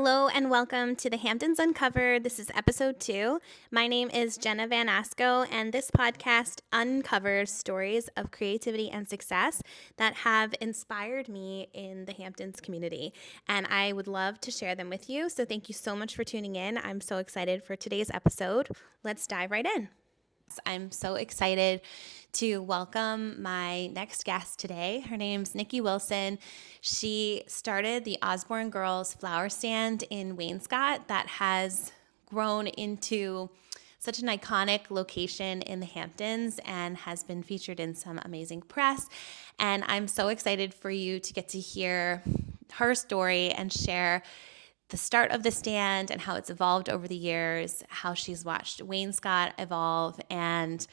Hello and welcome to the Hamptons Uncovered. This is episode 2. My name is Jenna Van Asco, and this podcast uncovers stories of creativity and success that have inspired me in the Hamptons community. And I would love to share them with you. So thank you so much for tuning in. I'm so excited for today's episode. Let's dive right in. I'm so excited to welcome my next guest today. Her name's Nikki Wilson. She started the Osborn Girls Flowerstand in Wainscott that has grown into such an iconic location in the Hamptons and has been featured in some amazing press. And I'm so excited for you to get to hear her story and share the start of the stand and how it's evolved over the years, how she's watched Wainscott evolve, and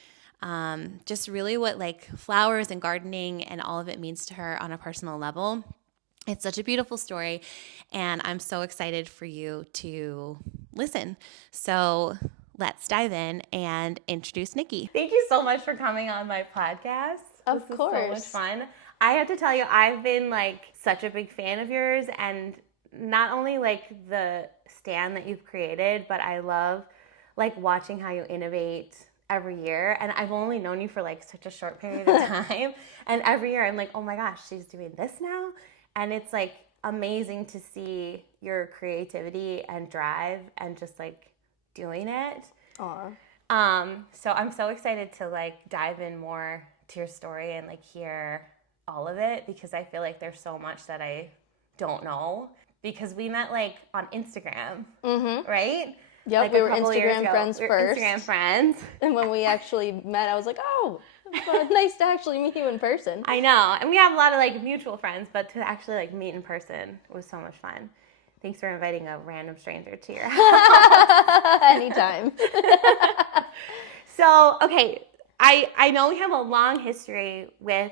just really what like flowers and gardening and all of it means to her on a personal level. It's such a beautiful story, and I'm so excited for you to listen. So let's dive in and introduce Nikki. Thank you so much for coming on my podcast. Of This course. is so much fun. I have to tell you, I've been like such a big fan of yours, and not only like the stand that you've created, but I love like watching how you innovate every year. And I've only known you for like such a short period of time. And every year I'm like, oh my gosh, she's doing this now. And it's like amazing to see your creativity and drive and just like doing it. Aw. So I'm so excited to like dive in more to your story and like hear all of it, because I feel like there's so much that I don't know, because we met like on Instagram, right? Yep, Like we a were couple years Instagram ago. friends We were first. Instagram friends. And when we actually met, I was like, oh, nice to actually meet you in person. I know. And we have a lot of like mutual friends, but to actually like meet in person was so much fun. Thanks for inviting a random stranger to your house. Anytime. So, okay, I know we have a long history with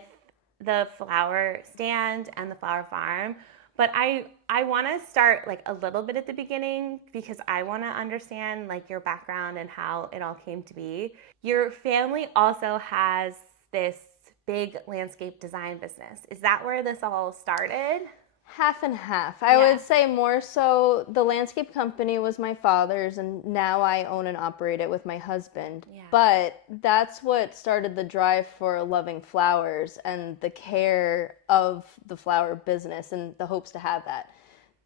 the flower stand and the flower farm, but I want to start like a little bit at the beginning, because I want to understand like your background and how it all came to be. Your family also has this big landscape design business. Is that where this all started? Half and half. I would say more so the landscape company was my father's, and now I own and operate it with my husband. Yeah. But that's what started the drive for loving flowers and the care of the flower business and the hopes to have that.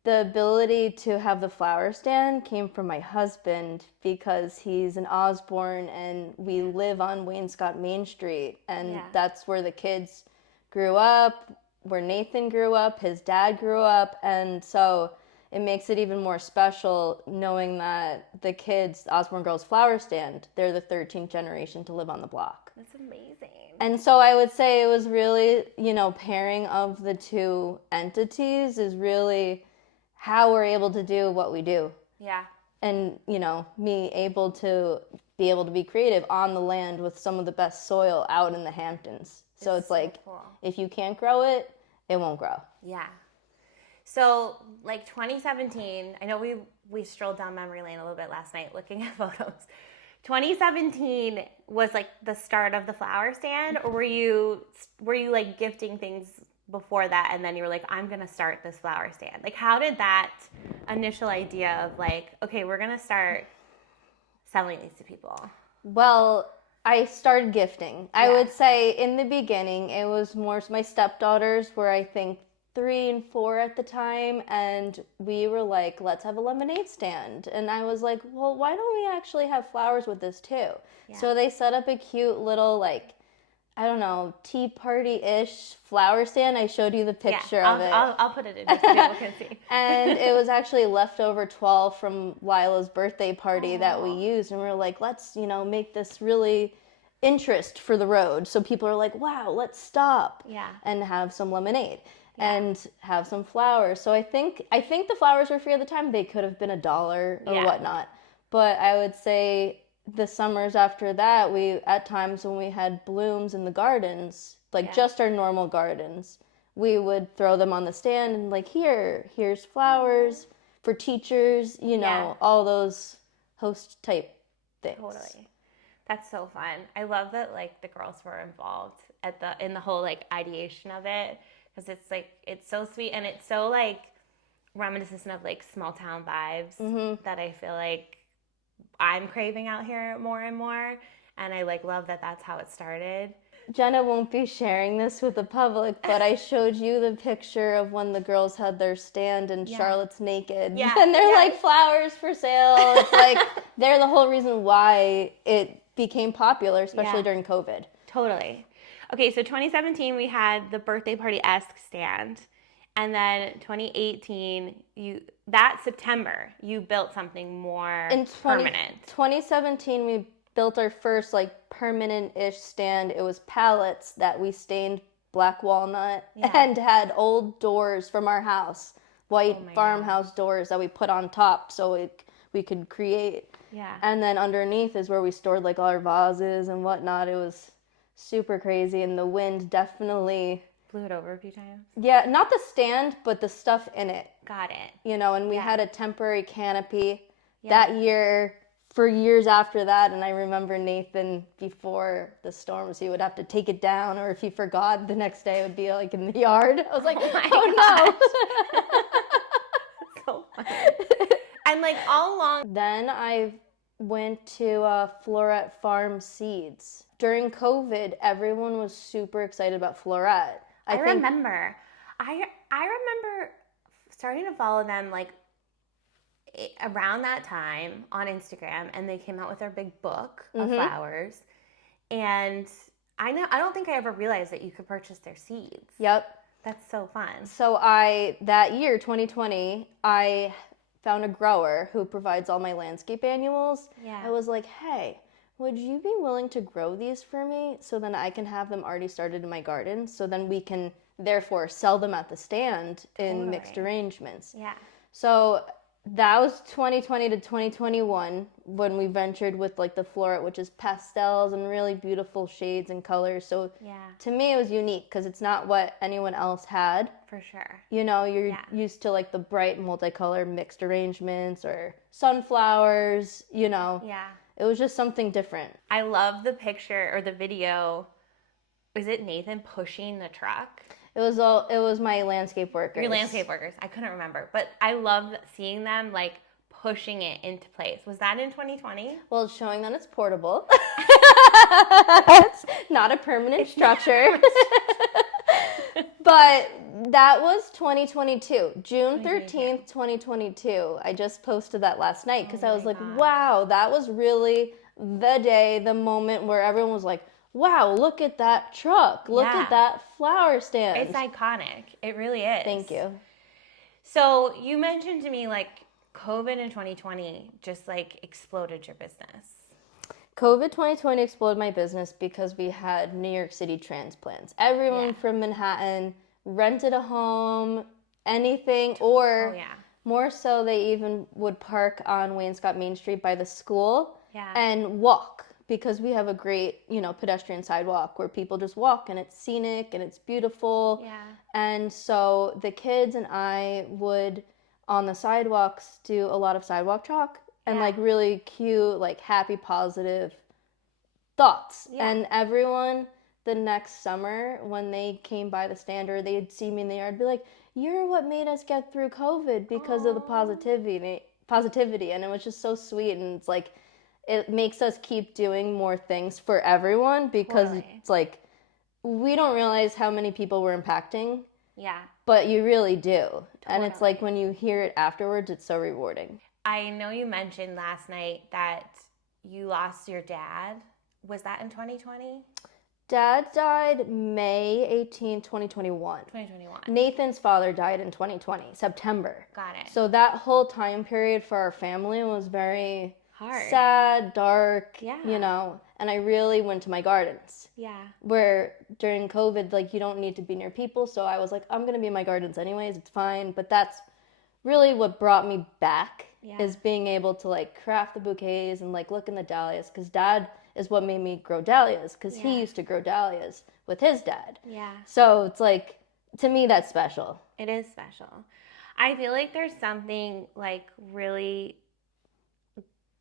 The ability to have the flower stand came from my husband, because he's an Osborn and we live on Wainscott Main Street, and that's where the kids grew up, where Nathan grew up, his dad grew up, and so it makes it even more special knowing that the kids, Osborn Girls Flowerstand, they're the 13th generation to live on the block. That's amazing. And so I would say it was really, pairing of the two entities is really how we're able to do what we do. Yeah. And, me able to be creative on the land with some of the best soil out in the Hamptons. So it's like, cool. If you can't grow it, it won't grow. Yeah. So, like 2017, I know we strolled down memory lane a little bit last night looking at photos. 2017 was like the start of the flower stand, or were you like gifting things before that, and then you were like, I'm gonna start this flower stand? Like, how did that initial idea of like, okay, we're gonna start selling these to people? Well, I started gifting. I would say in the beginning, it was more, my stepdaughters were, I think, 3 and 4 at the time, and we were like, let's have a lemonade stand. And I was like, well, why don't we actually have flowers with this too? Yeah. So they set up a cute little, like, I don't know, tea party-ish flower stand. I showed you the picture of it. I'll put it in so people can see. And it was actually leftover 12 from Lila's birthday party that we used. And we were like, let's, make this really interest for the road. So people are like, wow, let's stop and have some lemonade and have some flowers. So I think the flowers were free at the time. They could have been $1 or whatnot. But I would say the summers after that, we, at times when we had blooms in the gardens, like just our normal gardens, we would throw them on the stand and like, here's flowers for teachers, all those host type things. Totally. That's so fun. I love that like the girls were involved in the whole like ideation of it, because it's like, it's so sweet, and it's so like reminiscent of like small town vibes that I feel like I'm craving out here more and more. And I like love that that's how it started. Jenna won't be sharing this with the public, but I showed you the picture of when the girls had their stand and Charlotte's naked. Yeah. And they're like flowers for sale. It's like they're the whole reason why it became popular, especially during COVID. Totally. Okay, so 2017 we had the birthday party-esque stand. And then 2018, that September, you built something more permanent. 2017, we built our first like permanent-ish stand. It was pallets that we stained black walnut and had old doors from our house, white farmhouse doors that we put on top so we could create. Yeah. And then underneath is where we stored like all our vases and whatnot. It was super crazy, and the wind definitely blew it over a few times. Yeah, not the stand, but the stuff in it. Got it. You know, and we had a temporary canopy that year, for years after that. And I remember Nathan, before the storms, he would have to take it down, or if he forgot, the next day it would be like in the yard. I was like, oh no. So funny. And like all along. Then I went to Floret Farm Seeds. During COVID, everyone was super excited about Floret. I remember starting to follow them like around that time on Instagram, and they came out with their big book of flowers. And I don't think I ever realized that you could purchase their seeds. Yep. That's so fun. So that year, 2020, I found a grower who provides all my landscape annuals. Yeah. I was like, hey, would you be willing to grow these for me so then I can have them already started in my garden, so then we can therefore sell them at the stand in mixed arrangements? Yeah. So that was 2020 to 2021 when we ventured with like the Floret, which is pastels and really beautiful shades and colors. So to me it was unique because it's not what anyone else had. For sure. You know, you're used to like the bright multicolored mixed arrangements or sunflowers, you know. Yeah. It was just something different. I love the picture or the video. Was it Nathan pushing the truck? It was my landscape workers. Your landscape workers. I couldn't remember. But I love seeing them like pushing it into place. Was that in 2020? Well, it's showing that it's portable. It's not a permanent structure. But that was 2022. June 13th, 2022. I just posted that last night because I was like, wow, that was really the day, the moment where everyone was like, wow, look at that truck. Look at that flower stand. It's iconic. It really is. Thank you. So you mentioned to me like COVID in 2020 just like exploded your business. COVID 2020 exploded my business because we had New York City transplants. Everyone from Manhattan rented a home, anything, or more so they even would park on Wainscott Main Street by the school and walk, because we have a great, you know, pedestrian sidewalk where people just walk and it's scenic and it's beautiful. Yeah. And so the kids and I would on the sidewalks do a lot of sidewalk chalk. And like really cute, like happy, positive thoughts. Yeah. And everyone the next summer when they came by the stand or they'd see me in the yard, be like, "You're what made us get through COVID because of the positivity." And it was just so sweet. And it's like, it makes us keep doing more things for everyone because it's like, we don't realize how many people we're impacting. Yeah. But you really do. Totally. And it's like when you hear it afterwards, it's so rewarding. I know you mentioned last night that you lost your dad. Was that in 2020? Dad died May 18, 2021. 2021. Nathan's father died in 2020, September. Got it. So that whole time period for our family was very hard, sad, dark, you know, and I really went to my gardens. Yeah. Where during COVID, like, you don't need to be near people, so I was like, I'm going to be in my gardens anyways, it's fine. But that's really what brought me back, is being able to, like, craft the bouquets and, like, look in the dahlias, because Dad is what made me grow dahlias, because he used to grow dahlias with his dad. Yeah. So it's like, to me, that's special. It is special. I feel like there's something, like, really,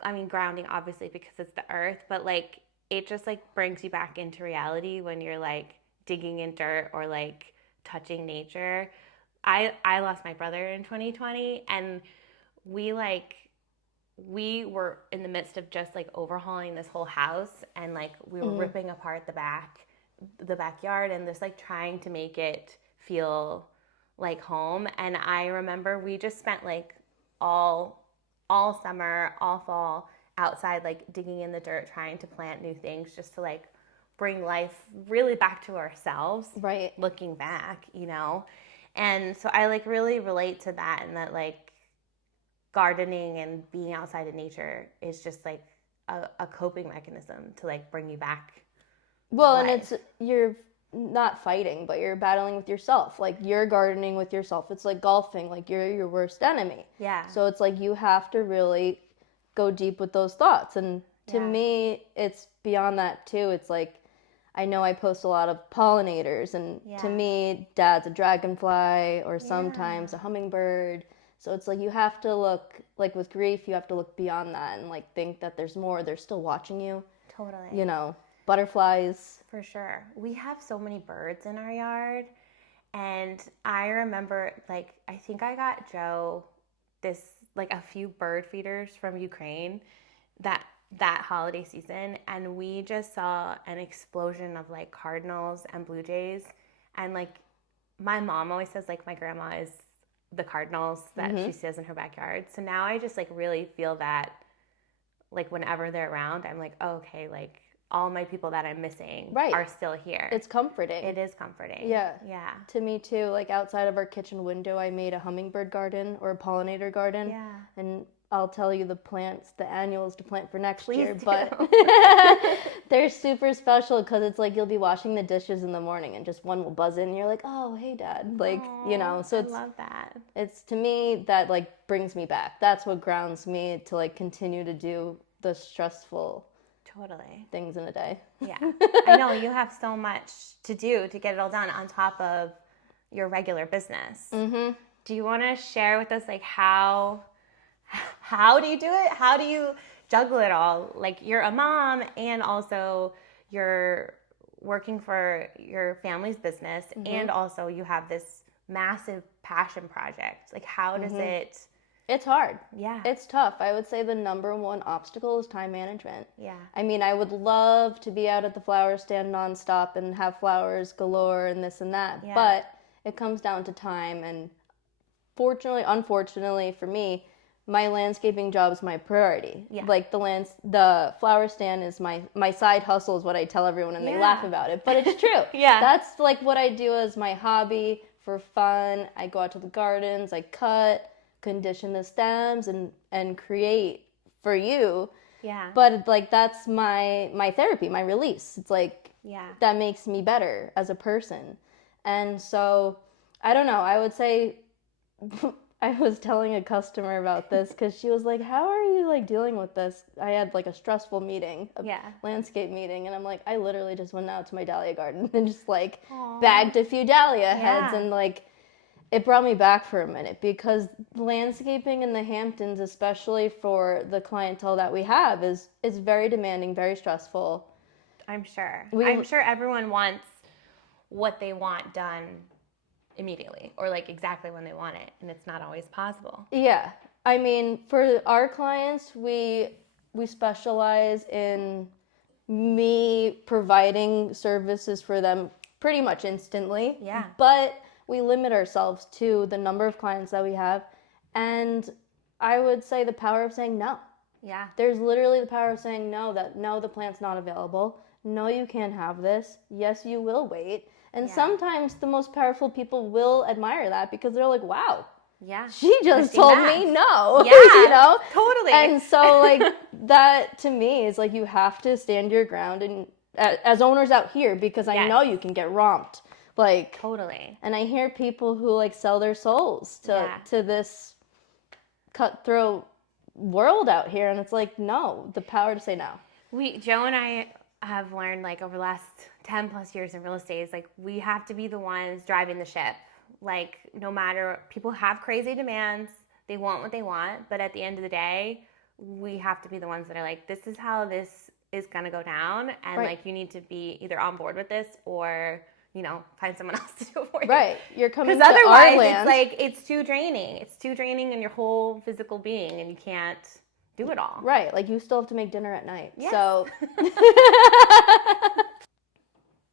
I mean, grounding, obviously, because it's the earth, but, like, it just, like, brings you back into reality when you're, like, digging in dirt or, like, touching nature. I lost my brother in 2020, and we were in the midst of just like overhauling this whole house, and like we were ripping apart the backyard, and just like trying to make it feel like home. And I remember we just spent like all summer, all fall outside, like digging in the dirt, trying to plant new things just to like bring life really back to ourselves. Right. Looking back, And so I like really relate to that, and that like gardening and being outside in nature is just like a coping mechanism to like bring you back. Well, and you're not fighting, but you're battling with yourself. Like, you're gardening with yourself. It's like golfing. Like, you're your worst enemy. Yeah. So it's like you have to really go deep with those thoughts. And to me, it's beyond that too. It's like, I know I post a lot of pollinators, and to me, Dad's a dragonfly or sometimes a hummingbird. So it's like you have to look, like with grief, you have to look beyond that and like think that there's more. They're still watching you. Totally. Butterflies. For sure. We have so many birds in our yard. And I remember, like, I think I got Joe a few bird feeders from Ukraine that holiday season. And we just saw an explosion of, like, cardinals and blue jays. And, like, my mom always says, like, my grandma is the cardinals that she sees in her backyard. So now I just, like, really feel that, like, whenever they're around, I'm like, oh, okay, like, all my people that I'm missing are still here. It's comforting. It is comforting. Yeah. Yeah. To me too, like outside of our kitchen window, I made a hummingbird garden or a pollinator garden. Yeah. And I'll tell you the annuals to plant for next year, do. but they're super special because it's like you'll be washing the dishes in the morning and just one will buzz in and you're like, oh, hey Dad. Like, so I love that. It's to me that like brings me back. That's what grounds me to like continue to do the stressful things in a day. Yeah. I know you have so much to do to get it all done on top of your regular business. Mm-hmm. Do you want to share with us like how do you do it? How do you juggle it all? Like, you're a mom and also you're working for your family's business, and also you have this massive passion project. Like, how does it... It's hard. Yeah. It's tough. I would say the number one obstacle is time management. Yeah. I mean, I would love to be out at the flower stand nonstop and have flowers galore and this and that, but it comes down to time. And unfortunately for me, my landscaping job is my priority. Yeah. Like the flower stand is my side hustle is what I tell everyone, and they laugh about it, but it's true. Yeah. That's like what I do as my hobby for fun. I go out to the gardens, I cut, condition the stems and create for you. Yeah. But like that's my therapy, my release. It's like that makes me better as a person. And so I don't know, I would say I was telling a customer about this because she was like, how are you like dealing with this? I had like a stressful meeting, landscape meeting, and I'm like, I literally just went out to my dahlia garden and just like bagged a few dahlia heads, and like it brought me back for a minute because landscaping in the Hamptons, especially for the clientele that we have, is very demanding, very stressful. I'm sure. I'm sure everyone wants what they want done immediately or like exactly when they want it, and it's not always possible. Yeah. I mean, for our clients, we specialize in me providing services for them pretty much instantly. Yeah. But we limit ourselves to the number of clients that we have, and I would say the power of saying no. Yeah. There's literally the power of saying no, that no, the plant's not available. No, you can't have this. Yes, you will wait. And sometimes the most powerful people will admire that because they're like, wow. Yeah. She just told me no. Yeah. Totally. And so like that to me is like you have to stand your ground and as owners out here, because I know you can get romped. Like totally. And I hear people who like sell their souls to this cutthroat world out here, and it's like, no, the power to say no. Joe and I have learned like over the last 10 plus years in real estate is like we have to be the ones driving the ship. Like, no matter, people have crazy demands, they want what they want, but at the end of the day, we have to be the ones that are like, this is how this is gonna go down, and like you need to be either on board with this or find someone else to do it for you. Right. You're coming to Because our otherwise, land. it's like, it's too draining. It's too draining in your whole physical being, and you can't do it all. Right. Like, you still have to make dinner at night. Yes. So.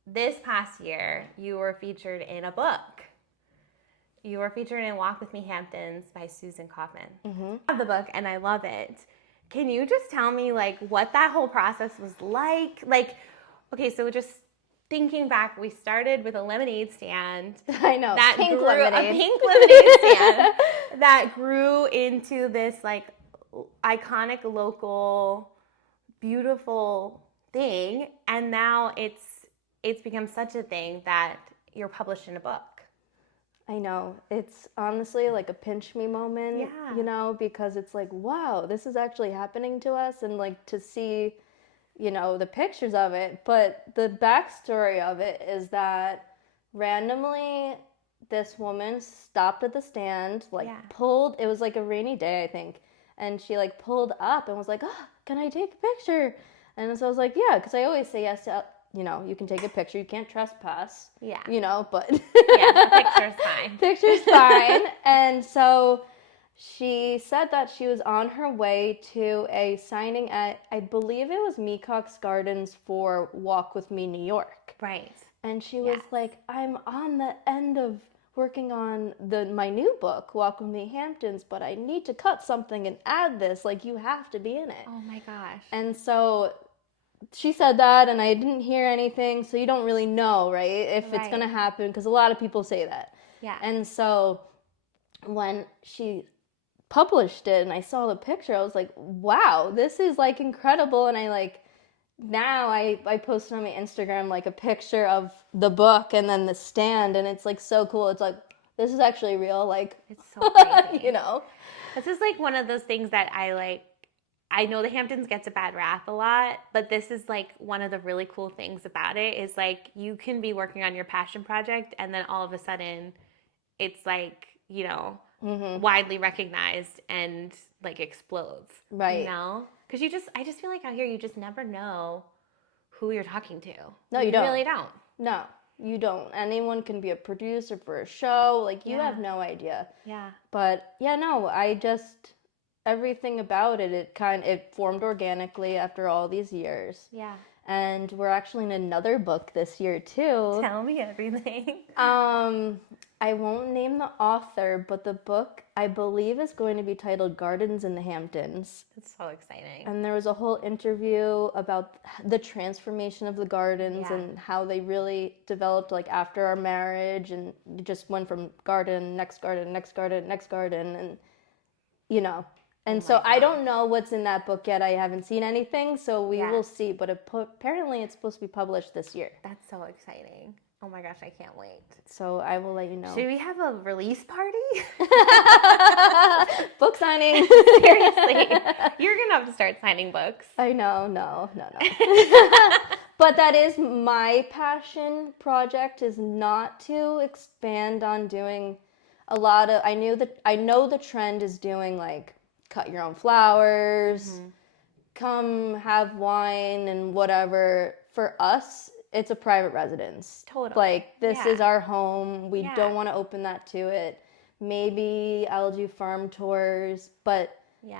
This past year, you were featured in a book. You were featured in Walk With Me Hamptons by Susan Kaufman. Mm-hmm. I love the book, and I love it. Can you just tell me, like, what that whole process was like? Like, okay, so just thinking back, we started with a lemonade stand. I know, that pink grew, lemonade. A pink lemonade stand that grew into this, like, iconic local, beautiful thing, and now it's become such a thing that you're published in a book. I know. It's honestly like a pinch me moment, because it's like, wow, this is actually happening to us, and like to see, the pictures of it. But the backstory of it is that randomly this woman stopped at the stand, pulled, it was like a rainy day, I think, and she like pulled up and was like, oh, can I take a picture? And so I was like, yeah, because I always say yes to, you can take a picture. You can't trespass. Yeah. But. Yeah, picture's fine. Picture's fine. And so she said that she was on her way to a signing at, I believe it was Mecox Gardens for Walk With Me New York. Right. And she was like, I'm on the end of working on my new book, Walk With Me Hamptons, but I need to cut something and add this. Like, you have to be in it. Oh my gosh. And so she said that, and I didn't hear anything, so you don't really know, right, if it's going to happen, because a lot of people say that. Yeah. And so when she published it and I saw the picture, I was like, wow, this is like incredible. And now I posted on my Instagram like a picture of the book and then the stand, and it's like so cool. It's like, this is actually real. Like, it's so crazy. This is like one of those things that I know the Hamptons gets a bad rap a lot, but this is like one of the really cool things about it is like you can be working on your passion project and then all of a sudden it's like, widely recognized and like explodes. Right. Because I just feel like out here you just never know who you're talking to. No, you don't. You really don't. No, you don't. Anyone can be a producer for a show. Like, you have no idea. Yeah. But yeah, no, everything about it, it formed organically after all these years. Yeah. And we're actually in another book this year too. Tell me everything. I won't name the author, but the book, I believe, is going to be titled Gardens in the Hamptons. It's so exciting. And there was a whole interview about the transformation of the gardens and how they really developed like after our marriage, and just went from garden, next garden, next garden, next garden, and And so I don't know what's in that book yet. I haven't seen anything, so we will see. But apparently it's supposed to be published this year. That's so exciting. Oh my gosh, I can't wait. So I will let you know. Should we have a release party? Book signing. Seriously. You're going to have to start signing books. I know. No. But that is my passion project, is not to expand on doing a lot of, I know the trend is doing like cut your own flowers, come have wine and whatever. For us, it's a private residence. Totally. Like, this is our home. We don't want to open that to it. Maybe I'll do farm tours, but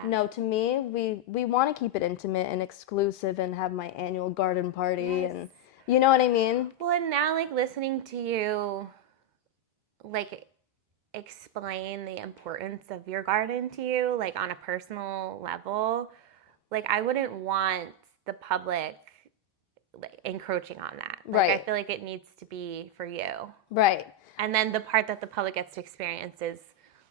no, to me, we want to keep it intimate and exclusive and have my annual garden party, and you know what I mean? Well, and now, like, listening to you, like, explain the importance of your garden to you, like, on a personal level, like, I wouldn't want the public encroaching on that. Like, I feel like it needs to be for you. Right. And then the part that the public gets to experience is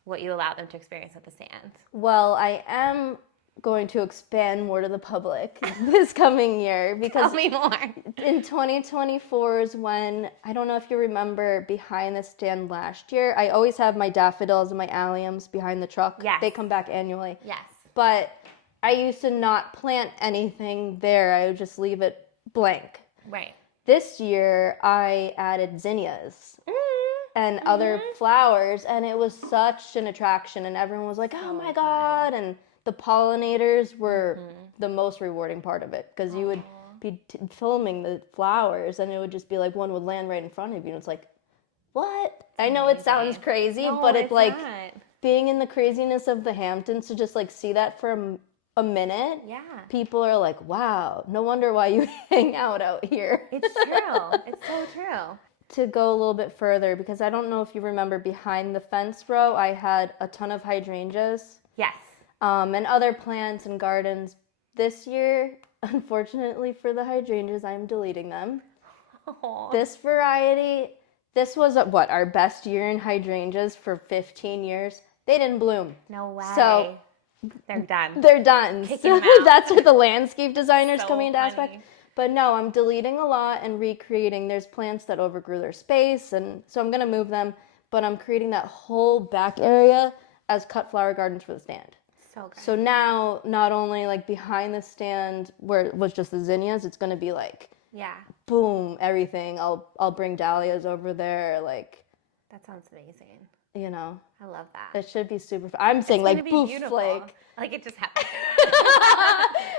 what you allow them to experience at the stand. Well, I am going to expand more to the public this coming year, because tell me more. In 2024 is when, I don't know if you remember, behind the stand last year, I always have my daffodils and my alliums behind the truck. Yes. They come back annually. Yes. But I used to not plant anything there. I would just leave it blank. Right. This year, I added zinnias and other flowers, and it was such an attraction, and everyone was like, oh my God, and the pollinators were the most rewarding part of it, because you would be filming the flowers, and it would just be like one would land right in front of you, and it's like, what? I know it sounds crazy, but it's like not. Being in the craziness of the Hamptons, to just like see that for a minute. Yeah. People are like, wow, no wonder why you hang out here. It's true. It's so true. To go a little bit further, because I don't know if you remember, behind the fence row, I had a ton of hydrangeas. Yes. And other plants and gardens. This year, unfortunately for the hydrangeas, I'm deleting them. Aww. This variety, this was our best year in hydrangeas for 15 years. They didn't bloom. No way. So they're done. They're done. So that's where the landscape designers so coming into aspect. But no, I'm deleting a lot and recreating. There's plants that overgrew their space, and so I'm going to move them. But I'm creating that whole back area as cut flower gardens for the stand. So good. So now, not only like behind the stand where it was just the zinnias, it's going to be like, boom, everything. I'll bring dahlias over there. Like, that sounds amazing. You know, I love that. It should be super fun. I'm saying like poof, like it just happened.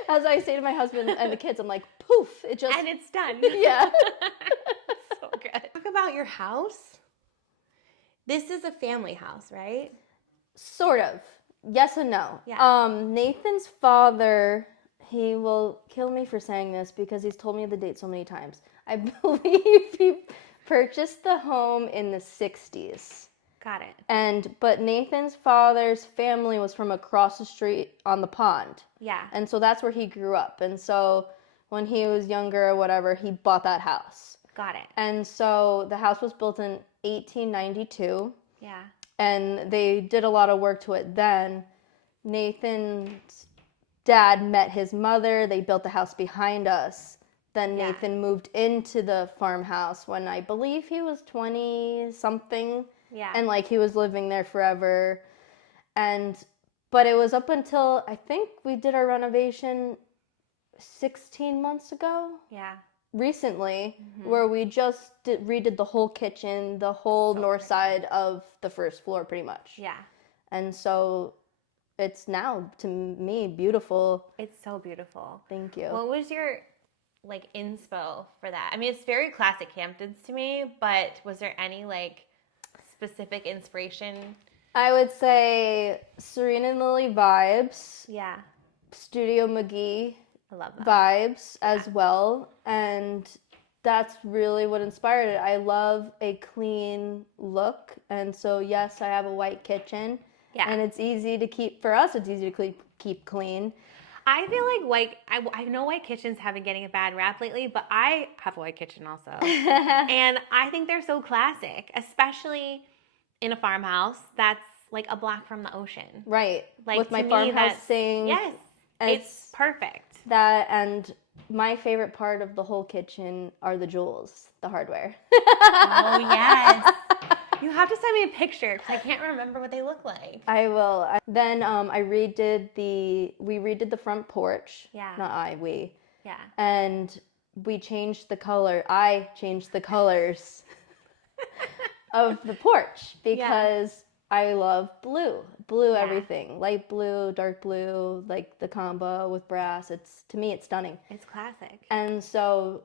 As I say to my husband and the kids, I'm like, poof, it just... And it's done. Yeah. So good. Talk about your house. This is a family house, right? Sort of. Yes and no. Yeah. Nathan's father, he will kill me for saying this because he's told me the date so many times. I believe he purchased the home in the 60s. Got it. But Nathan's father's family was from across the street on the pond. Yeah. And so that's where he grew up. And so when he was younger or whatever, he bought that house. Got it. And so the house was built in 1892. Yeah. And they did a lot of work to it then. Nathan's dad met his mother. They built the house behind us. Then Nathan moved into the farmhouse when I believe he was 20-something. Yeah. And like he was living there forever. But it was up until I think we did our renovation 16 months ago. Yeah. Recently, where we just redid the whole kitchen, the whole north side of the first floor pretty much. Yeah. And so it's now, to me, beautiful. It's so beautiful. Thank you. What was your inspo for that? I mean, it's very classic Hamptons to me, but was there any specific inspiration? I would say Serena and Lily vibes. Yeah. Studio McGee. I love that. Vibes as well. And that's really what inspired it. I love a clean look. And so, yes, I have a white kitchen. Yeah. And it's easy to keep, for us, it's easy to keep clean. I feel like I know white kitchens have been getting a bad rap lately, but I have a white kitchen also. And I think they're so classic, especially in a farmhouse that's a block from the ocean. Right. With my farmhouse sink. Yes. It's perfect. That, and my favorite part of the whole kitchen are the jewels, the hardware. Oh, yes. You have to send me a picture because I can't remember what they look like. I will. Then we redid the front porch. Yeah. Not we. Yeah. And we changed the color. I changed the colors of the porch because I love blue. Blue everything. Light blue, dark blue, the combo with brass. To me, it's stunning. It's classic. And so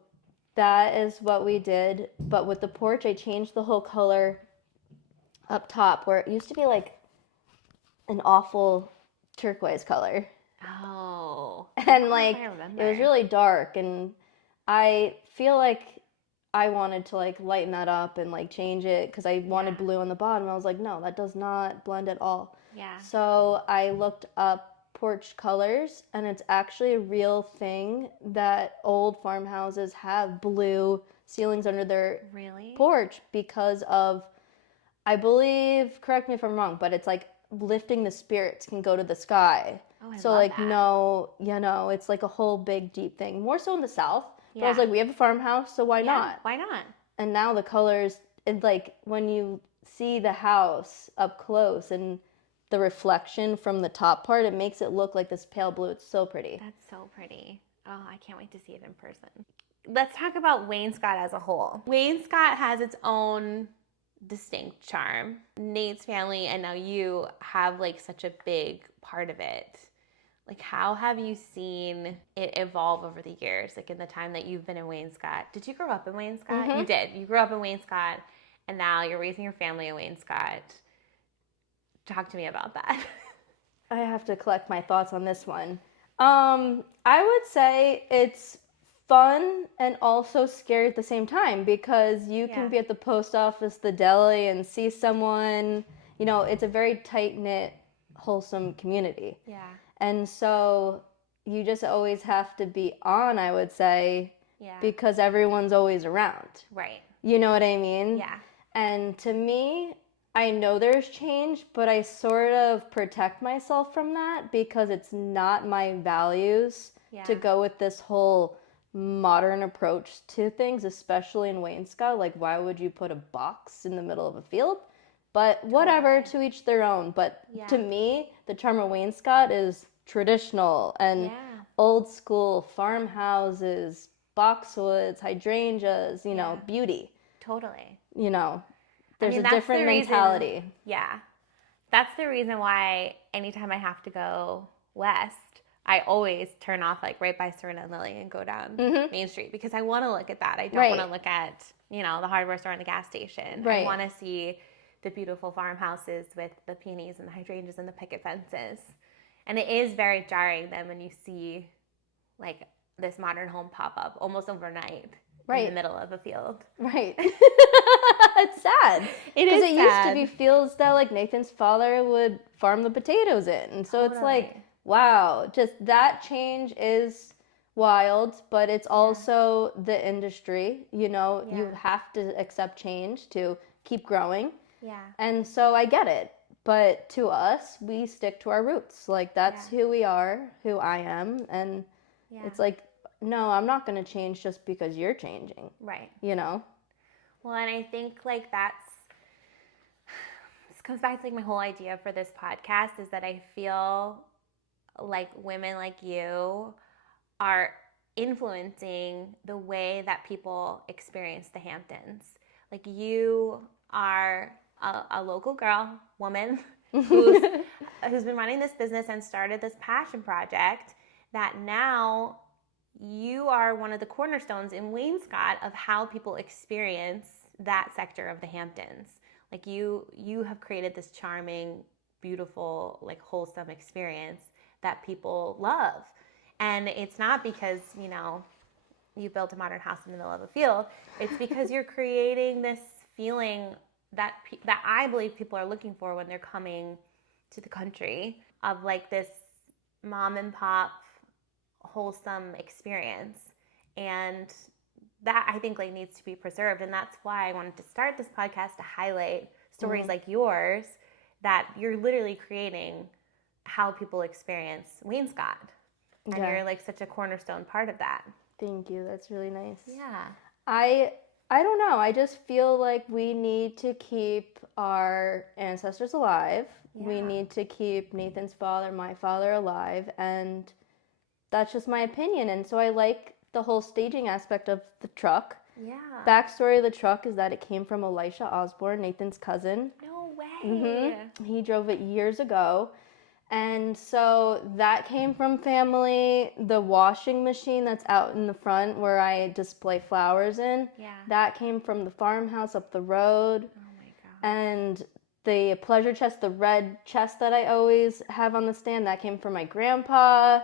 that is what we did. But with the porch, I changed the whole color up top, where it used to be an awful turquoise color. Oh. And it was really dark, and I feel like I wanted to lighten that up and change it because I wanted blue on the bottom. I was like, no, that does not blend at all. Yeah. So I looked up porch colors, and it's actually a real thing that old farmhouses have blue ceilings under their porch because of, I believe, correct me if I'm wrong, but it's lifting the spirits can go to the sky. Oh, I so love that. No, it's a whole big deep thing. More so in the South. But I was like, we have a farmhouse, so why not? Why not? And now the colors, it's when you see the house up close and the reflection from the top part, it makes it look like this pale blue. It's so pretty. That's so pretty. Oh, I can't wait to see it in person. Let's talk about Wainscott as a whole. Wainscott has its own distinct charm. Nate's family and now you have such a big part of it. like, how have you seen it evolve over the years, like in the time that you've been in Wainscott? Did you grow up in Wainscott? Mm-hmm. You did. You grew up in Wainscott, and now you're raising your family in Wainscott. Talk to me about that. I have to collect my thoughts on this one. I would say it's fun and also scary at the same time because you can be at the post office, the deli, and see someone. You know, it's a very tight-knit, wholesome community. Yeah. And so you just always have to be on, I would say, because everyone's always around. Right. You know what I mean? Yeah. And to me, I know there's change, but I sort of protect myself from that because it's not my values to go with this whole modern approach to things, especially in Wainscott. Like, why would you put a box in the middle of a field? But whatever, to each their own. But to me, the charm of Wainscott is traditional and old school farmhouses, boxwoods, hydrangeas, you know, beauty. Totally. You know, there's a different mentality. Yeah. That's the reason why anytime I have to go west, I always turn off like right by Serena and Lily and go down Main Street because I want to look at that. I don't want to look at, you know, the hardware store and the gas station. I want to see the beautiful farmhouses with the peonies and the hydrangeas and the picket fences. And it is very jarring then when you see like this modern home pop up almost overnight in the middle of a field. Right. It's sad. It is sad. Because it used to be fields that like Nathan's father would farm the potatoes in. And so it's like, wow, just that change is wild, but it's also the industry. You know, you have to accept change to keep growing. Yeah. And so I get it. But to us, we stick to our roots. Like, that's who we are, who I am. And it's like, no, I'm not going to change just because you're changing. Right. You know? Well, and I think like this comes back to like my whole idea for this podcast is that I feel like women like you are influencing the way that people experience the Hamptons. Like, you are a local girl, woman, who's been running this business and started this passion project that now you are one of the cornerstones in Wainscott of how people experience that sector of the Hamptons. Like, you have created this charming, beautiful, like wholesome experience that people love. And it's not because, you know, you built a modern house in the middle of a field. It's because you're creating this feeling that I believe people are looking for when they're coming to the country, of like this mom and pop wholesome experience. And that I think like needs to be preserved. And that's why I wanted to start this podcast, to highlight stories like yours, that you're literally creating how people experience Wainscott. And you're like such a cornerstone part of that. Thank you. That's really nice. Yeah. I don't know. I just feel like we need to keep our ancestors alive. Yeah. We need to keep Nathan's father, my father alive. And that's just my opinion. And so I like the whole staging aspect of the truck. Yeah. Backstory of the truck is that it came from Elisha Osborn, Nathan's cousin. No way. Mm-hmm. He drove it years ago. And so that came from family. The washing machine that's out in the front where I display flowers in, that came from the farmhouse up the road. Oh my God. And the pleasure chest, the red chest that I always have on the stand, that came from my grandpa.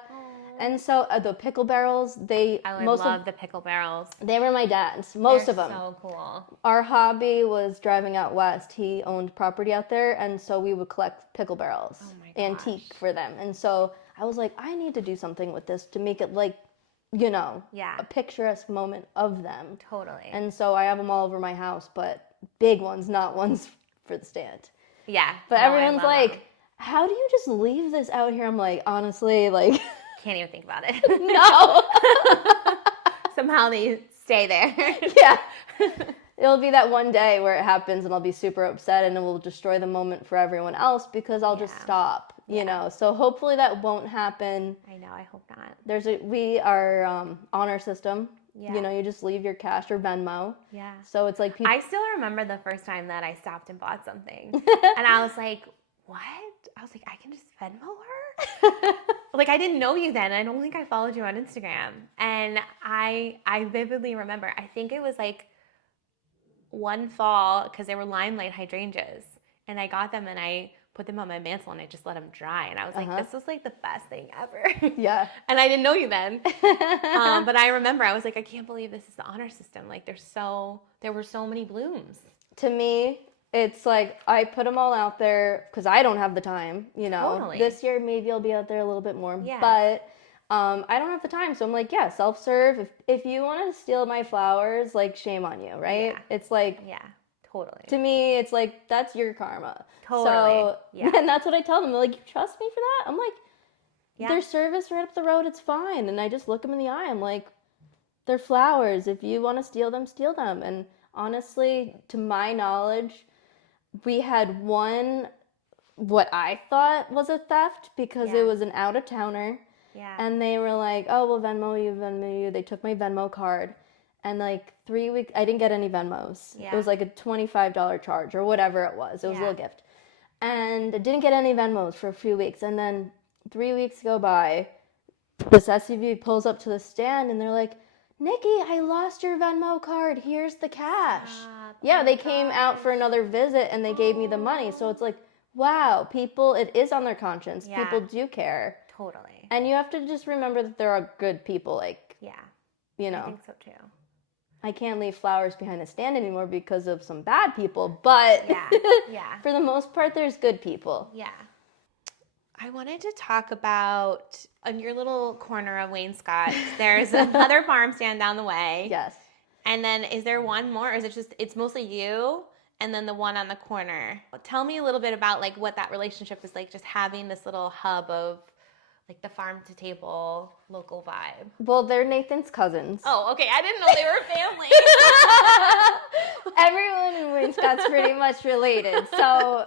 And so the pickle barrels, I love the pickle barrels. They were my dad's, most of them. So cool. Our hobby was driving out west. He owned property out there, and so we would collect pickle barrels, antique for them. And so I was like, I need to do something with this to make it like, you know, a picturesque moment of them. Totally. And so I have them all over my house, but big ones, not ones for the stand. Yeah. But everyone's like, how do you just leave this out here? I'm like, honestly, like... Can't even think about it. No. Somehow they stay there. Yeah. It'll be that one day where it happens and I'll be super upset and it will destroy the moment for everyone else because I'll just stop, you know. So hopefully that won't happen. I know, I hope not. We are honor system. Yeah. You know, you just leave your cash or Venmo. Yeah. So it's like people... I still remember the first time that I stopped and bought something. And I was like, what? I was like, I can just Venmo her? like, I didn't know you then. I don't think I followed you on Instagram. And I vividly remember, I think it was like one fall, because they were limelight hydrangeas. And I got them and I put them on my mantle and I just let them dry. And I was like, this was like the best thing ever. Yeah. And I didn't know you then. But I remember, I was like, I can't believe this is the honor system. Like, there were so many blooms. To me, it's like I put them all out there because I don't have the time, you know. Totally. This year, maybe I'll be out there a little bit more. Yeah. But I don't have the time. So I'm like, yeah, self-serve. If you want to steal my flowers, like, shame on you, right? Yeah. It's like... Yeah, totally. To me, it's like, that's your karma. Totally. So, yeah. And that's what I tell them. They're like, you trust me for that? I'm like, yeah. Their service right up the road, it's fine. And I just look them in the eye. I'm like, they're flowers. If you want to steal them, steal them. And honestly, to my knowledge, we had one, what I thought was a theft because it was an out-of-towner. Yeah. And they were like, oh, we'll Venmo you. They took my Venmo card. And like 3 weeks, I didn't get any Venmos. Yeah. It was like a $25 charge or whatever it was. It was a little gift. And I didn't get any Venmos for a few weeks. And then 3 weeks go by, this SUV pulls up to the stand and they're like, Nikki, I lost your Venmo card. Here's the cash. Yeah, they came out for another visit and they gave me the money. So it's like, wow, people, it is on their conscience. Yeah. People do care. Totally. And you have to just remember that there are good people. Like, you know. I think so too. I can't leave flowers behind the stand anymore because of some bad people, but for the most part, there's good people. Yeah. I wanted to talk about, on your little corner of Wainscott, there's another farm stand down the way. Yes. And then is there one more, or is it just, it's mostly you and then the one on the corner? Tell me a little bit about like what that relationship is like, just having this little hub of like the farm to table local vibe. Well, they're Nathan's cousins. Oh, okay. I didn't know they were family. Everyone in Wainscott's pretty much related. So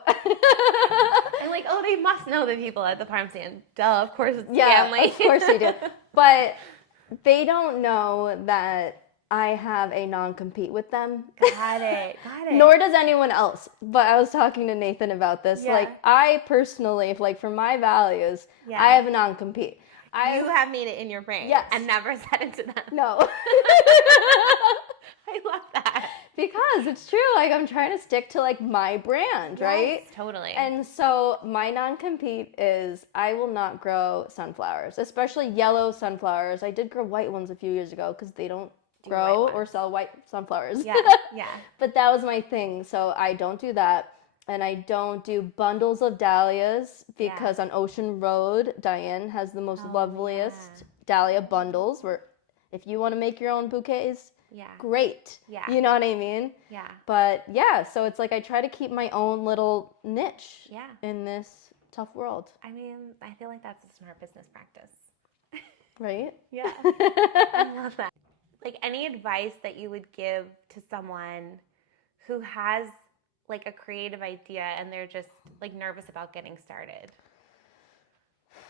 I'm like, oh, they must know the people at the farm stand. Duh, of course it's yeah, family. of course they do. But they don't know that I have a non-compete with them. Got it. Nor does anyone else. But I was talking to Nathan about this. Yeah. Like, I personally, like, for my values, I have a non-compete. You have made it in your brain. Yes. And never said it to them. No. I love that. Because it's true. Like, I'm trying to stick to, like, my brand, right? Yes, totally. And so my non-compete is I will not grow sunflowers, especially yellow sunflowers. I did grow white ones a few years ago because they don't grow or sell white sunflowers. Yeah. But that was my thing. So I don't do that. And I don't do bundles of dahlias because on Ocean Road, Diane has the most loveliest dahlia bundles where if you want to make your own bouquets, great. Yeah. You know what I mean? Yeah. But so it's like I try to keep my own little niche in this tough world. I mean, I feel like that's a smart business practice. Right? Yeah. I love that. Like, any advice that you would give to someone who has like a creative idea and they're just like nervous about getting started?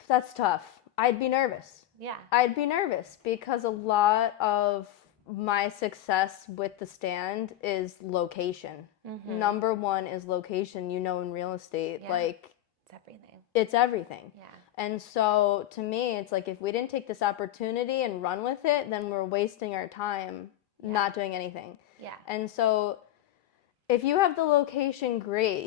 That's tough. I'd be nervous. Yeah. I'd be nervous because a lot of my success with the stand is location. Mm-hmm. Number one is location. You know, in real estate, like it's everything. It's everything. Yeah. And so to me, it's like if we didn't take this opportunity and run with it, then we're wasting our time not doing anything. Yeah. And so if you have the location, great.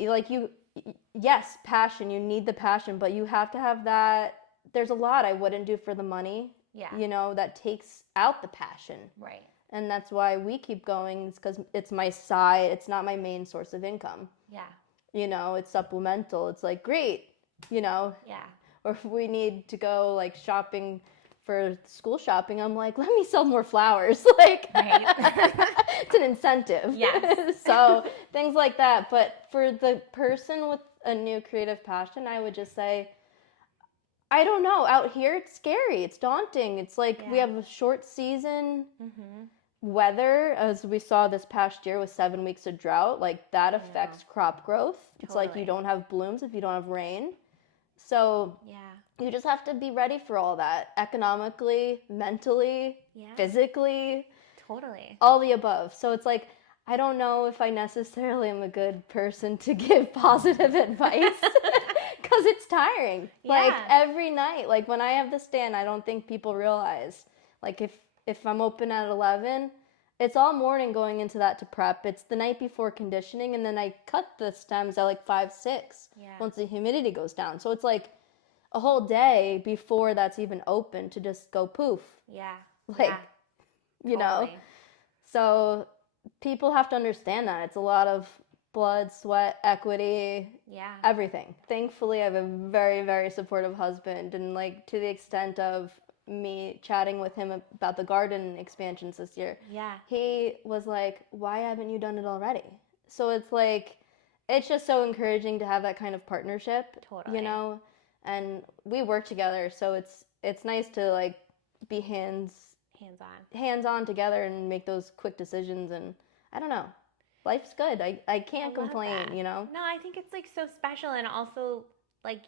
Yes, passion, you need the passion, but you have to have that. There's a lot I wouldn't do for the money. Yeah. You know, that takes out the passion. Right. And that's why we keep going. It's because it's my side. It's not my main source of income. Yeah. You know, it's supplemental. It's like, great, you know. Yeah. Or if we need to go like shopping for school shopping, I'm like, let me sell more flowers. Like, it's an incentive. Yes. So things like that. But for the person with a new creative passion, I would just say, I don't know. Out here, it's scary. It's daunting. It's like we have a short season. Mm-hmm. Weather, as we saw this past year with 7 weeks of drought, like that affects crop growth. Totally. It's like you don't have blooms if you don't have rain. So you just have to be ready for all that, economically, mentally, physically. Totally. All the above. So it's like, I don't know if I necessarily am a good person to give positive advice Because it's tiring. Yeah. Like every night. Like when I have the stand, I don't think people realize. Like if I'm open at 11, it's all morning going into that to prep. It's the night before conditioning, and then I cut the stems at like 5, 6 once the humidity goes down. So it's like a whole day before that's even open to just go poof. Yeah. Like, you know. So people have to understand that. It's a lot of blood, sweat, equity, everything. Thankfully, I have a very, very supportive husband, and like to the extent of me chatting with him about the garden expansions this year. Yeah. He was like, "Why haven't you done it already?" So it's like, it's just so encouraging to have that kind of partnership, you know? And we work together, so it's nice to like be hands on together and make those quick decisions. And I don't know, life's good. I can't complain, you know? No, I think it's like so special, and also like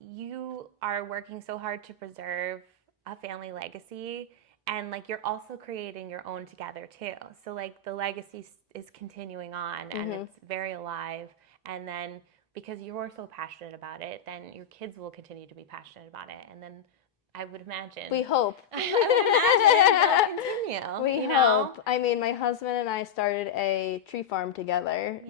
you are working so hard to preserve a family legacy, and like you're also creating your own together too. So like the legacy is continuing on, and it's very alive. And then because you're so passionate about it, then your kids will continue to be passionate about it, and then I would imagine. We hope. I would imagine it'll continue. We hope. I mean, my husband and I started a tree farm together,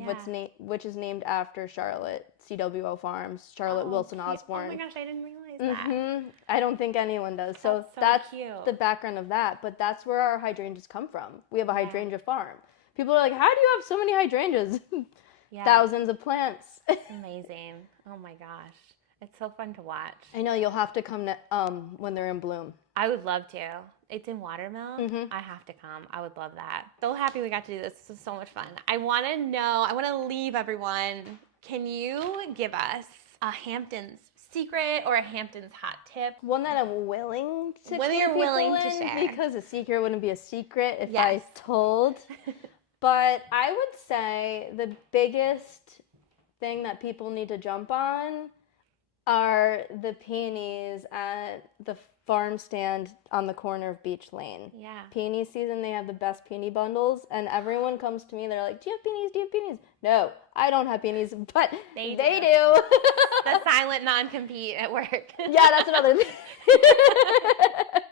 which is named after Charlotte, CWO Farms, Charlotte Wilson Osborn. Oh my gosh, I didn't realize that. I don't think anyone does. So that's the background of that. But that's where our hydrangeas come from. We have a hydrangea farm. People are like, how do you have so many hydrangeas? Thousands of plants. It's amazing. Oh my gosh. It's so fun to watch. I know, you'll have to come when they're in bloom. I would love to. It's in Watermill. I have to come. I would love that. So happy we got to do this. This is so much fun. I want to leave everyone. Can you give us a Hamptons secret or a Hamptons hot tip? One that I'm willing to Whether you're willing to share. Because a secret wouldn't be a secret if I told. But I would say the biggest thing that people need to jump on are the peonies at the farm stand on the corner of Beach Lane. Yeah. Peony season, they have the best peony bundles, and everyone comes to me, they're like, do you have peonies? Do you have peonies? No, I don't have peonies, but they do. The silent non-compete at work. Yeah, that's another thing.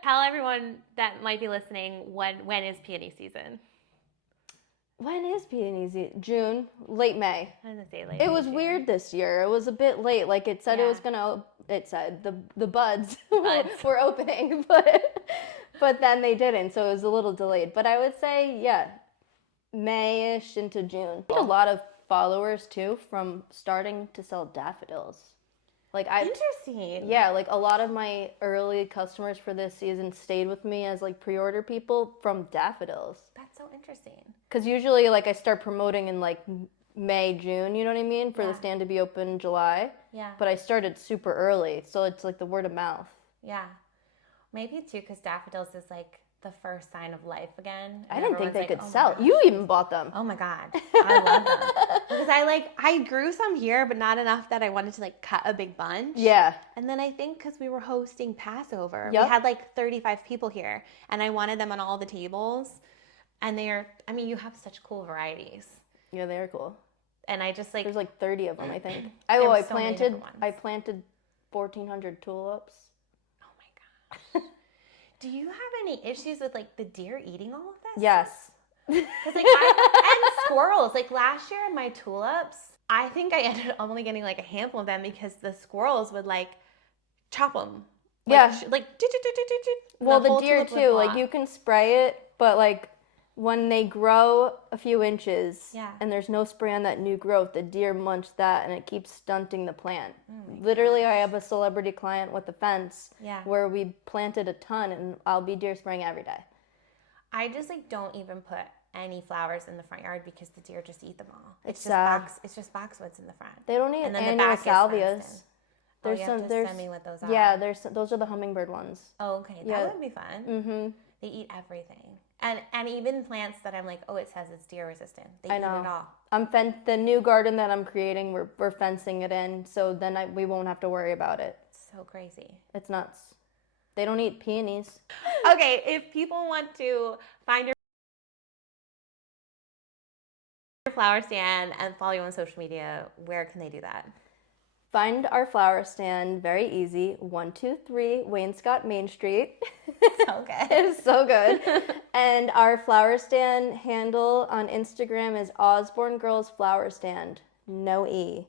Tell everyone that might be listening, when is peony season? When is peony season? June, late May. I was gonna say late. It was weird this year. It was a bit late. Like it said, it was gonna. It said the buds were opening, but then they didn't. So it was a little delayed. But I would say May-ish into June. I had a lot of followers too from starting to sell daffodils. Interesting. Yeah, like a lot of my early customers for this season stayed with me as like pre-order people from daffodils. That's so interesting. Because usually like I start promoting in like May, June, you know what I mean? For the stand to be open in July. Yeah. But I started super early, so it's like the word of mouth. Yeah. Maybe too, because daffodils is like the first sign of life again. I didn't think they could sell. You even bought them. Oh my God. I love them. Because I grew some here, but not enough that I wanted to like cut a big bunch. Yeah. And then I think because we were hosting Passover, Yep. we had like 35 people here, and I wanted them on all the tables. And you have such cool varieties. Yeah, they are cool. And I just like... There's like 30 of them, I think. I planted 1,400 tulips. Oh my God. Do you have any issues with like the deer eating all of this? Yes. Because and squirrels. Like last year, my tulips, I think I ended up only getting like a handful of them because the squirrels would like chop them. Well, the deer too. Like you can spray it, but like when they grow a few inches and there's no spray on that new growth, the deer munch that and it keeps stunting the plant. Literally, I have a celebrity client with a fence where we planted a ton, and I'll be deer spraying every day. I just like don't even put any flowers in the front yard because the deer just eat them all. It's sad. It's just boxwoods in the front. They don't need annual salvias. There's send me what those are. Yeah, those are the hummingbird ones. Oh, okay. That would be fun. Mm-hmm. They eat everything. And even plants that I'm like, oh, it says it's deer resistant. They eat it all. The new garden that I'm creating, we're fencing it in, so then we won't have to worry about it. It's so crazy. It's nuts. They don't eat peonies. Okay, if people want to find your flower stand and follow you on social media, where can they do that? Find our flower stand, very easy, 123 Wainscott Main Street. So good. It's so good. And our flower stand handle on Instagram is Osborn Girls Flowerstand. No E.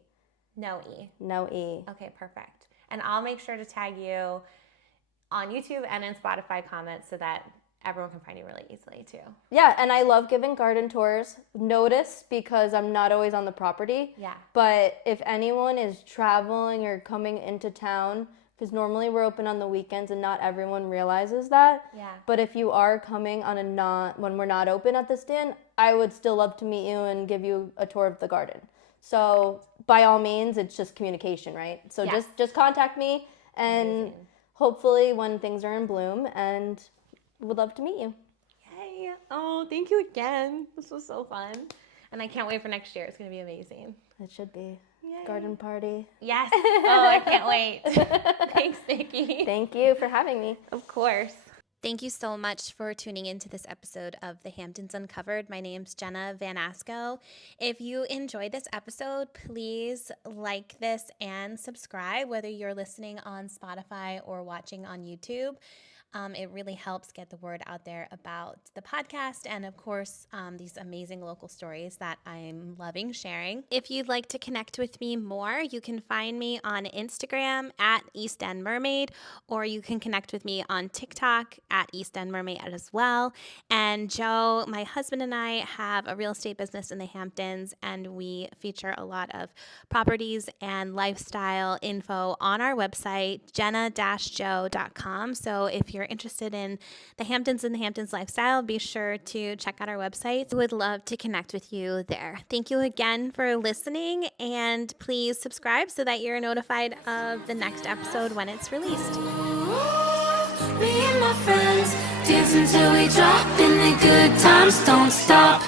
No E. No E. Okay, perfect. And I'll make sure to tag you on YouTube and in Spotify comments so that everyone can find you really easily too. Yeah, and I love giving garden tours. Notice, because I'm not always on the property. Yeah. But if anyone is traveling or coming into town, because normally we're open on the weekends and not everyone realizes that. Yeah. But if you are coming on when we're not open at the stand, I would still love to meet you and give you a tour of the garden. So by all means, it's just communication, right? So yes. just contact me, and amazing. Hopefully when things are in bloom, and would love to meet you. Yay. Oh, thank you again. This was so fun. And I can't wait for next year. It's going to be amazing. It should be. Yay. Garden party. Yes. Oh, I can't wait. Thanks, Nikki. Thank you for having me. Of course. Thank you so much for tuning into this episode of the Hamptons Uncovered. My name's Jenna Van Asco. If you enjoyed this episode, please like this and subscribe, whether you're listening on Spotify or watching on YouTube. It really helps get the word out there about the podcast and, of course, these amazing local stories that I'm loving sharing. If you'd like to connect with me more, you can find me on Instagram at East End Mermaid, or you can connect with me on TikTok at East End Mermaid as well. And Joe, my husband, and I have a real estate business in the Hamptons, and we feature a lot of properties and lifestyle info on our website, jenna-joe.com. So if you're interested in the Hamptons and the Hamptons lifestyle, be sure to check out our website. We would love to connect with you there. Thank you again for listening, and please subscribe so that you're notified of the next episode when it's released. Me and my friends dance until we drop, and the good times don't stop.